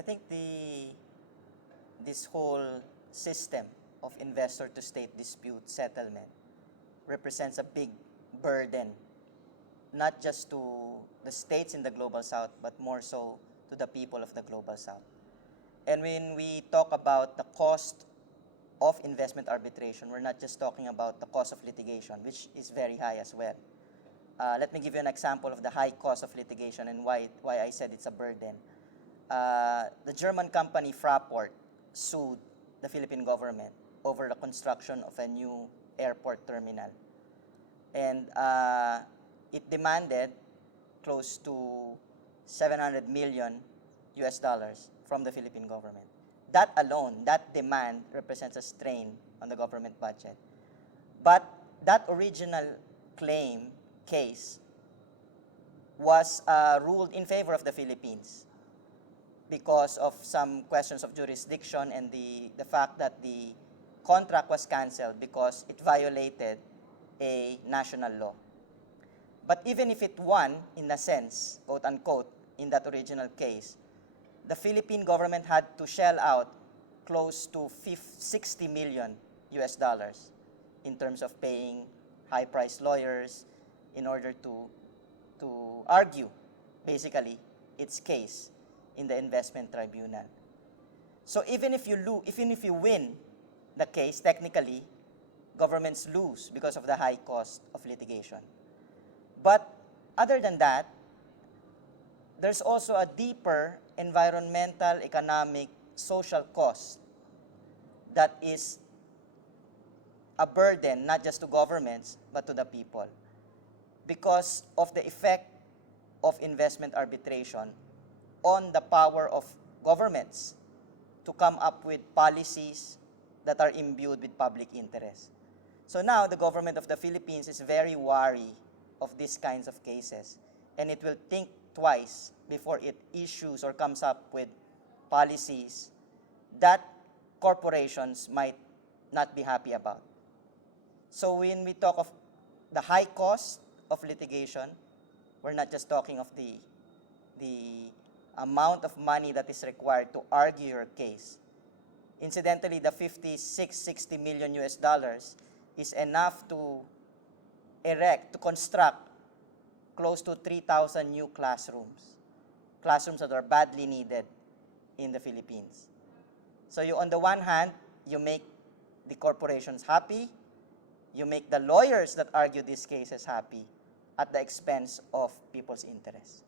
I think this whole system of investor-to-state dispute settlement represents a big burden, not just to the states in the Global South, but more so to the people of the Global South. And when we talk about the cost of investment arbitration, we're not just talking about the cost of litigation, which is very high as well. Let me give you an example of the high cost of litigation and why I said it's a burden. The German company Fraport sued the Philippine government over the construction of a new airport terminal. And it demanded close to 700 million US dollars from the Philippine government. That alone, that demand represents a strain on the government budget. But that original case was ruled in favor of the Philippines because of some questions of jurisdiction and the fact that the contract was canceled because it violated a national law. But even if it won, in a sense, quote unquote, in that original case, the Philippine government had to shell out close to 60 million US dollars in terms of paying high-priced lawyers in order to argue, basically, its case in the investment tribunal. So even if you win the case, technically, governments lose because of the high cost of litigation. But other than that, there's also a deeper environmental, economic, social cost that is a burden not just to governments but to the people because of the effect of investment arbitration on the power of governments to come up with policies that are imbued with public interest. So now the government of the Philippines is very wary of these kinds of cases, and it will think twice before it issues or comes up with policies that corporations might not be happy about. So when we talk of the high cost of litigation, we're not just talking of the amount of money that is required to argue your case. Incidentally, the 60 million US dollars is enough to construct close to 3,000 new classrooms that are badly needed in the Philippines. So you, on the one hand, you make the corporations happy, you make the lawyers that argue these cases happy at the expense of people's interests.